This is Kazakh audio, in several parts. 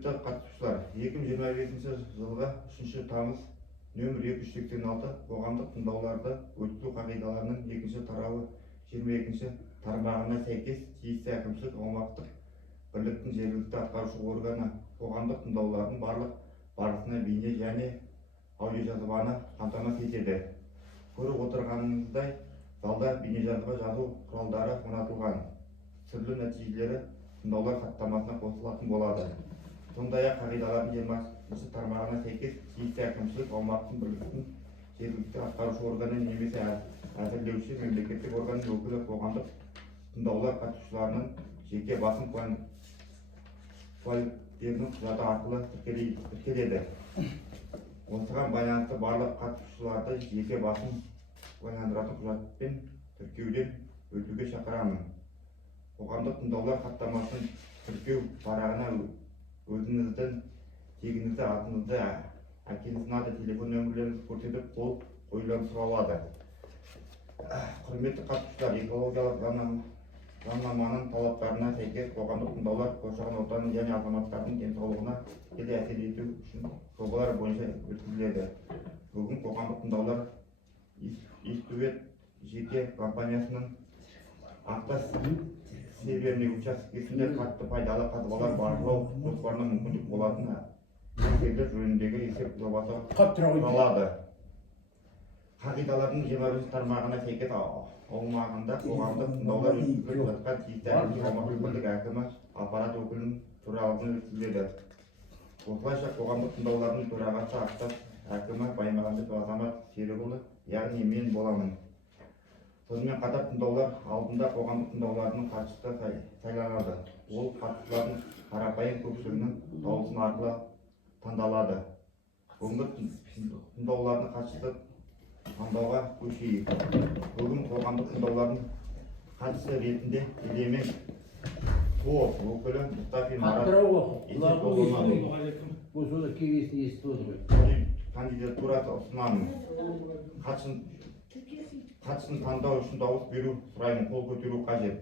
Құрметті қатысушылар, 2025 жылғы 3 тамыз нөмір 286 қоғамдық тыңдауларды өткізу қағидаларының екінші тарауы 22 тармағына сәйкес тиісті әкімшілік аумақтық бірліктің жергілікті атқарушы органы қоғамдық тыңдаулардың барлық барысына бейне және аудиожазбаны қамтамасыз етеді. Көріп отырғаныңыздай, залда бейнежазба жазу құралдары орнатылған. Түрлі нәтижелері тыңдаулар хаттамасына қосылатын болады. Сондай-ақ қағидалардың 20 тармағына сәйкес тиісті әкімшілік аумақтың бірліктің жергілікті атқарушы органы немесе әзірлеуші мемлекеттік органның өкілі қоғамдық тыңдаулар қатысушыларының жеке басым куәліктерінің құжаты арқылы тіркеледі. Осыған байланысты барлық қатысушыларды жеке басым куәландыратын құжатпен тіркеуден өтуге шақырамын. Қоғамдық тыңдаулар хаттамасын тіркеу парағына өзіңіздің тегіңізді, атыңызды, әкеңіздің аты, телефон нөмірлеріңізді көрсетіп қол қойылуын сұралады. Құрметті қатысушылар, экологиялық заңнаманың талаптарына сәйкес қоғамдық тыңдаулар қоршаған ортаның және азаматтардың денсаулығына тікелей әсер ету үшін жобалар бойынша өткізіледі. Бүгін қоғамдық тыңдаулар Истувет жеке компаниясының Ақтас северный учаскесінде қатты пайдалы қазбалар барлау жоспарына мүмкіндік болатын мәселелер жөніндегі есеп жобасы құралады. Қағидалардың 25 тармағына сәйкес аумағында қоғамдық тыңдаулар өткізіліп жатқан тиісті әкімшілік аумақтық бірлік әкімі аппарат өкілінің төрағалығымен өткізіледі. Осылайша қоғамдық тыңдаулардың төрағасы Ақтас әкімі Баймағамбетов Азамат Серікұлы, яғни мен боламын. Сонымен қатар тыңдаулар алдында қоғамдық тыңдаулардың хатшысы сайланады. Ол қатысушылардың қарапайым көпшілігінің дауысы арқылы таңдалады. Бүгінгі тыңдаулардың хатшысы таңдауға көшейік. Бүгін қоғамдық тыңдаулардың хатшысы ретінде элемент ТО өкілі Мұстафин Марат кандидатурасы ұсынамын. Хатшысын таңдау үшін дауыс беру сұраймын, қол көтеру қажет.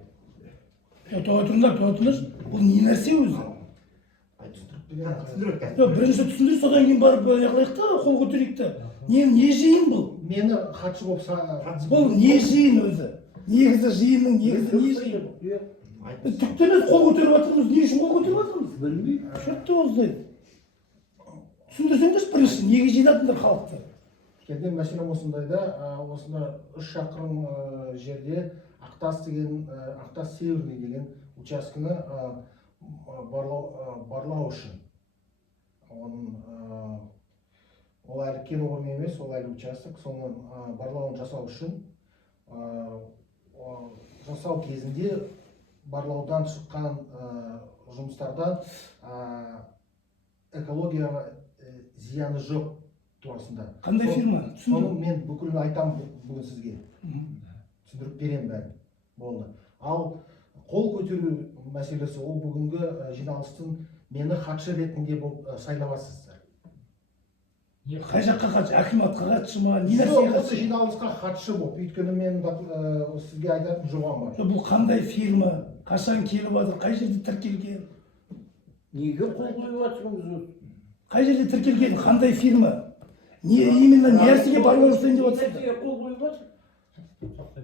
Тоғытыңдар, бұл не нәрсе өзі? Бірінші түсіндір, содан кейін барып яқылайық та, қол көтерейік та. Не жиын бұл? Мені хатшы болса... Бұл не жиын өзі? Негізі жиынның негізі не жиын? Түктемес қол көтеріп жатырмыз, не үшін қол көтеріп жатырмыз? Білмеймін. Шөтті оздайды. Түсіндірсеңдерші бірінші, неге жинатындар халықты? Келген мәселем осындайда, осында 3 шақырым жерде Ақтас Северный деген учаскені барлау үшін. Ол әлі кен орны емес, ол әлі участок, соның барлауын жасау үшін. Жасау кезінде барлаудан шыққан жұмыстардан экологияға зияны жоқ турасында. Қандай фирма? Соны мен бүкілін айтам бүгін сізге. Түсіндіріп берем бәрін. Болды. Ал қол көтеру мәселесі, ол бүгінгі жиналыстың мені хатшы ретінде сайлаватсыздар. Қай жаққа хатшы? Акиматқа хатшы ма? Не нәрсеге хатшы? Осы жиналысқа хатшы болып, өйткені мен сізге айтатын жобам бар. Бұл қандай фирма? Қашан келіп жатыр? Қай жерде тіркелген? Неге қол қойып жатырмыз? Қай жерде тіркелген? Қандай фирма? Именно нәрсеге барлау жасайын деп жатсың? Нәрсеге қол қойып жатыр?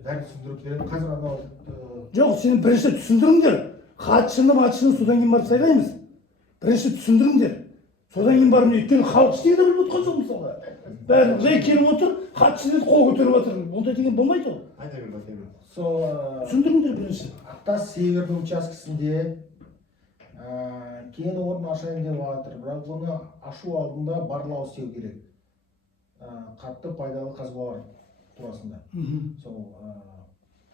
Бәрін түсіндіріп беремін. Қазір анау... Жоқ, сен бірінші түсіндіріңдер. Хатшыны содан кейін барып сайлаймыз. Бірінші түсіндіріңдер. Содан кейін барып, өйткені халық істейді біліп отқан жоқ мысалы. Бәрі жай келіп отыр, хатшы деді қол көтеріп жатыр. Ондай деген болмайды ол. Түсіндіріңдер бірінші. Ақтас Северный учаскесінде кен орнын ашайын деп жатыр, бірақ бұны ашу алдында барлау істеу керек. Қатты пайдалы қазбалар турасында.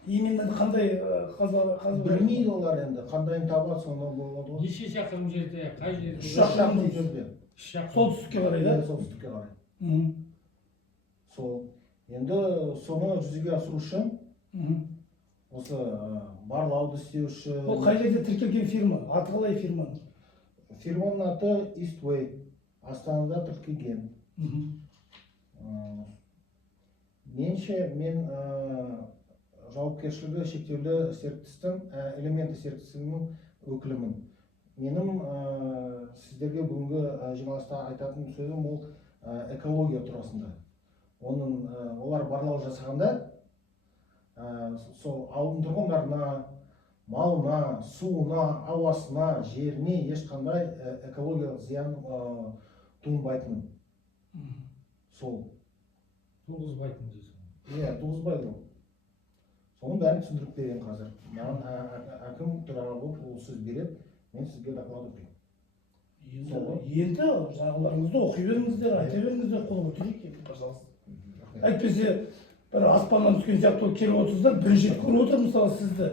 Именно қандай қазбалар? Білмейді олар енді, қандайын табады, соны болады ғой. Неше шақырым жерде, қай жерде? 3 шақырым жерде. Солтүстікке қарай, да? Солтүстікке қарай. Сол. Енді соны жүзеге асыру үшін, осы барлауды істеу үшін... Ол қай жерде тіркелген фирма? Аты қалай фирманың? Фирманың аты Eastway. Астанада тіркелген. Мен жауапкершілігі шектеулі серіктестің, элементі серіктестігінің өкілімін. Менің сіздерге бүгінгі жиналыста айтатын сөзім ол экология турасында. Олар барлау жасағанда сол ауылдың тұрғындарына, малына, суына, ауасына, жеріне ешқандай экологиялық зиян туындайтын. Сол. туғызбайтын дейсің. Иә, туғызбайды ол. Соның бәрін түсіндіріп берейін қазір. Маған әкім төраға болып ол сөз береді, мен сізге доклад оқимын. Енді жағыларыңызды оқи беріңіздер, айта беріңіздер, қол көтерейік. Пожалуйста. Әйтпесе бір аспаннан түскен сияқты болып келіп отырсыздар, бірінші рет көріп отырмын мысалы сізді.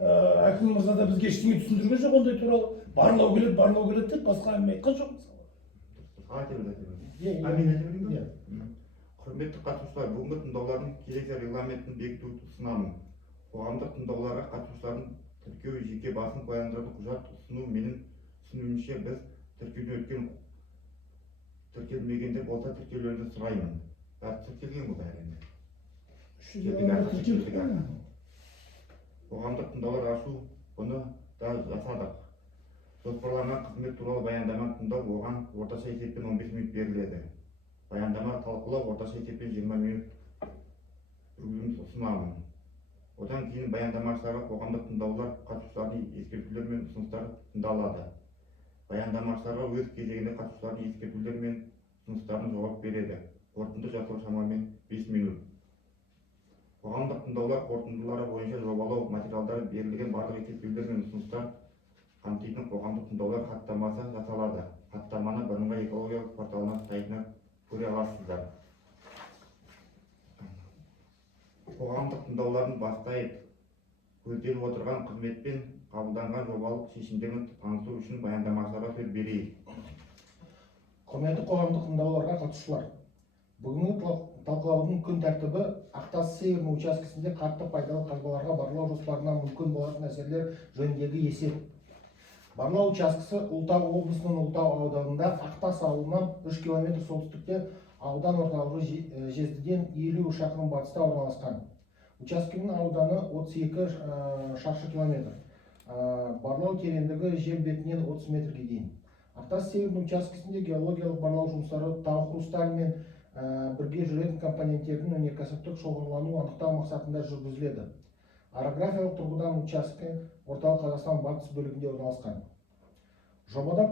Әкім мырза да бізге ештеңе түсіндірген жоқ ондай туралы. Барлау келеді деп басқа әңгіме айтқан жоқ мысалы. Айта берейін. Иә, Мен айта берейін иә. ба? Құрметті қатысушылар, бүгінгі тыңдаулардың келесі регламентін бекіту ұсынамын. Қоғамдық тыңдауларға қатысушылардың тіркеу жеке басын куәландыратын құжат ұсыну менің түсінуімше біз тіркеуден тіркелмегендер болса тіркеулерді сұраймын. Бәрі тіркелген бұл бәрінде. Қоғамдық тыңдаулар ашу, бұны да жасадық. Жоспарланған қызмет туралы баяндаманы тыңдау, оған орташа есеппен 15 минут беріледі. Баяндама талқылау орташа есеппен 20 минут жүргізуді ұсынамын. Одан кейін баяндамашыларға қоғамдық тыңдаулар қатысушылардың ескертулер мен ұсыныстары тыңдалады. Баяндамашыларға өз кезегінде қатысушылардың ескертулер мен ұсыныстарын жауап береді. Қорытынды жасау шамамен 5 минут. Қоғамдық тыңдаулар қорытындылары бойынша жобалау материалдары берілген барлық ескертулер мен ұсыныстар қамтитын қоғамдық тыңдаулар хаттамасы жасалады. Хаттаманы бірыңғай экологиялық порталына сайтына көре аласыздар. Қоғамдық тыңдаулардың бастайып көзделіп отырған қызметпен қабылданған жобалық шешімдерін танысу үшін баяндамашыларға сөз берейік. Құрметті қоғамдық тыңдауларға қатысушылар, бүгінгі талқылаудың күн тәртібі Ақтас Северный учаскесінде қатты пайдалы қазбаларға барлау жоспарына мүмкін болатын әсерлер жөніндегі есеп. Барлау учаскесі Ұлытау облысының Ұлытау ауданында Ақтас ауылынан 3 км солтүстікте, аудан орталығы Жездіден 50 шақырым батыста орналасқан. Учаскенің ауданы 32 шаршы километр. Барлау тереңдігі жер бетінен 30 метрге дейін. Ақтас Северный учаскесінде геологиялық барлау жұмыстары тау хрусталь мен бірге жүретін компоненттердің өнеркәсіптік шоғырлану анықтау мақсатында жүргізіледі. Орографиялық тұрғыдан учаске орталық Қазақстан батыс бөлігінде орналасқан. Жобада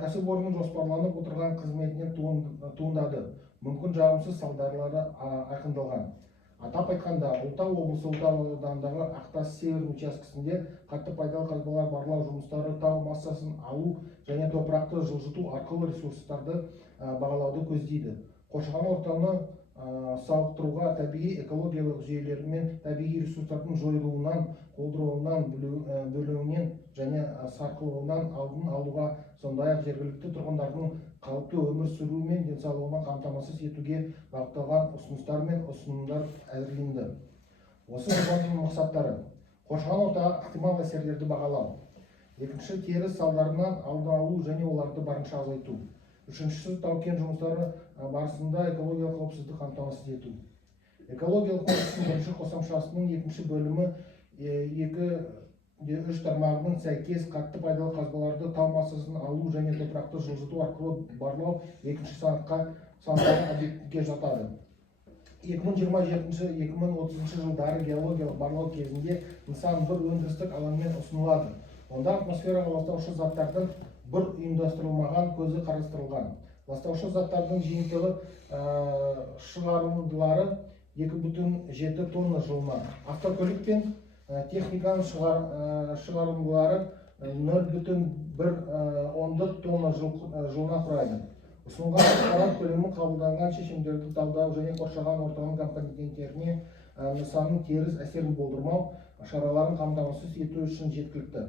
кәсіпорынның жоспарланып отырған қызметінен туындады. Мүмкін жағымсыз салдарлары айқындалған. Атап айтқанда, Ұлытау облысы Ұлытау ауданындағы Ақтас Северный учаскесінде қатты пайдалы қазбалар барлау жұмыстары тау массасын алу және топырақты жылжыту арқылы ресурстарды бағалауды көздейді. Қоршаған ортаны сауықтыруға табиғи экологиялық жүйелер мен табиғи ресурстардың жойылуынан, қолдыруынан, бөлуінен және сарқылуынан алдын алуға, сондай-ақ жергілікті тұрғындардың қалыпты өмір сүруі мен денсаулығына қамтамасыз етуге бағытталған ұсыныстар мен ұсынымдар әзірленді. Осы жобаның мақсаттары: қоршаған ортаға ықтимал әсерлерді бағалау. Екінші, теріс салдарынан алдын алу және оларды барынша азайту. Үшіншісі, тау-кен жұмыстары барысында экологиялық қауіпсіздік қамтамасыз ету. Экологиялық кодекстің бірінші қосымшасының екінші бөлімі 2-3 тармағының сәйкес қатты пайдалы қазбаларды тау массасын алу және топырақты жылжыту арқылы барлау екінші санаттағы объектіге жатады. 2027-2030 жылдары геологиялық барлау кезінде нысан бір өндірістік алаңмен ұсынылады. Онда атмосфераға ластаушы заттардың бір ұйымдастырылмаған көзі қарастырылған. Ластаушы заттардың жиынтығы шығарындылары 2,7 тонна жылына. Автокөлік пен техниканың шығарындылары 0,1 тонна жылына құрайды. Ұсынылған ақпарат көлемі қабылданған шешімдерді талдау және қоршаған ортаның компоненттеріне нысанның теріс әсерін болдырмау шараларын қамтамасыз ету үшін жеткілікті.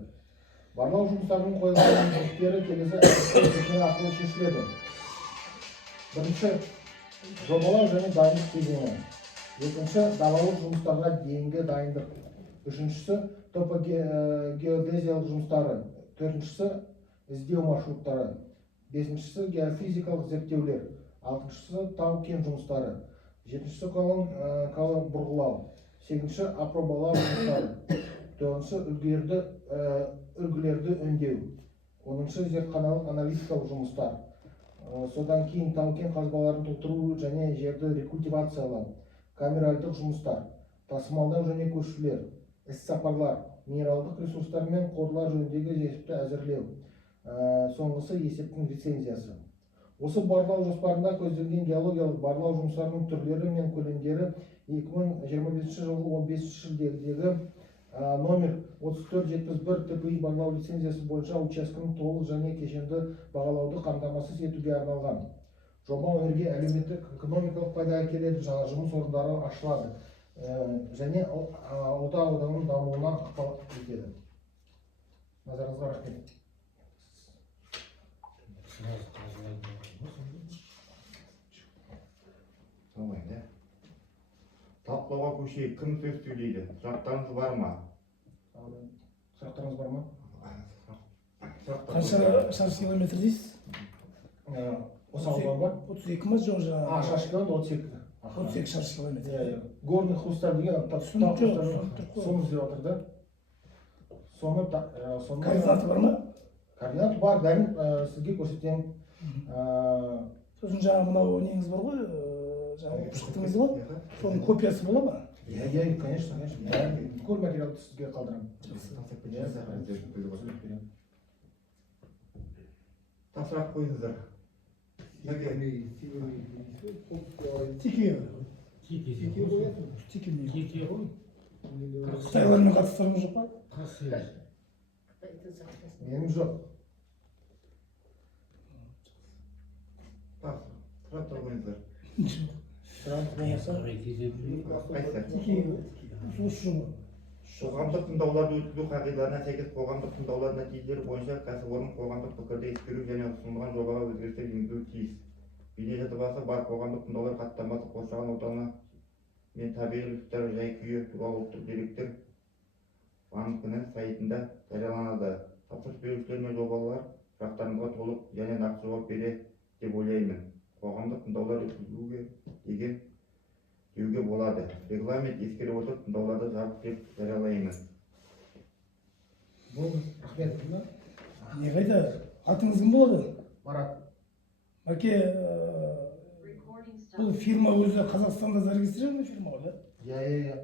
Барлау жұмыстарының қойылған міндеттері келесі әдістер арқылы шешіледі. Бірінші, жобалау және дайындық кезеңі. Екінші, далалық жұмыстарға дейінгі дайындық. Үшіншісі, топогеодезиялық жұмыстары. Төртіншісі, іздеу маршруттары. Бесіншісі, геофизикалық зерттеулер. Алтыншысы, тау-кен жұмыстары. Жетіншісі, қалың бұрғылау. Сегізінші, апробалау жұмыстары. Тоғызыншы, үлгілерді өңдеу. 10-шы зертханалық аналитикалық жұмыстар. Содан кейін тау-кен қазбаларын толтыру және жерді рекультивациялау, камеральдық жұмыстар, тасымалдау және көшірулер, іс-сапарлар, минералдық ресурстар мен қорлар жөніндегі есепті әзірлеу. Соңғысы есептің лицензиясы. Осы барлау жоспарында көзделген геологиялық барлау жұмыстарының түрлері мен көлемдері 2025 жылғы 15 шілдедегі номер 3471 ТПИ барлау лицензиясы бойынша учаскенің толық және кешенді бағалауды қамтамасыз етуге арналған. Жоба өңірге әлеуметтік экономикалық пайда әкеледі, жаңа жұмыс орындары ашылады және Алтай ауданының дамуына ықпал етеді. Назарыңызға рахмет. Солай, талқылауға көшейік. Кім сөз сөйлейді? Сұрақтарыңыз бар ма? Сұрақтарыңыз бар ма? Қанша шаршы километр дейсіз? Осы ауданға? 32 ма жоқ жаңағы? Шаршы километр 32. 32 шаршы километр. Горный хрусталь деген соны іздеп жатыр да. Соны Координаты бар ма? координаты бар, бәрін сізге көрсетемін. Сосын жаңағы мынау неңіз бар ғой, жаңағы пұшықтыңыз бар, соның копиясы бола ма? Конечно. Бүкіл материалды сізге қалдырамын. Сұрақ қойыңыздар. Тике Қытайлармен қатыстарыңыз жоқ па? Менің жоқ. Сұрақтар қойыңыздар. Қоғамдық тыңдауларды өткізу қағидаларына сәйкес қоғамдық тыңдаулар нәтижелері бойынша кәсіпорын қоғамдық пікірді ескеру және ұсынылған жобаға өзгерістер енгізуі тиіс. Бейнежазбасы бар қоғамдық тыңдаулар хаттамасы қоршаған ортаны мен табиғи ресурстар жай-күйі туралы ұлттық деректер банкінің сайтында жарияланады. Тапсырыс берушілер мен жобалар сұрақтарыңызға толық және нақты жауап береді деп ойлаймын. Қоғамдық тыңдаулар өткізуге деген деуге болады. Регламент ескере отырып тыңдауларды жабық деп жариялаймын. Болды, рахмет. Не қайда? Атыңыз кім болады? Марат. Мәке, бұл фирма өзі Қазақстанда зарегистрированный фирма ғой, да? Иә.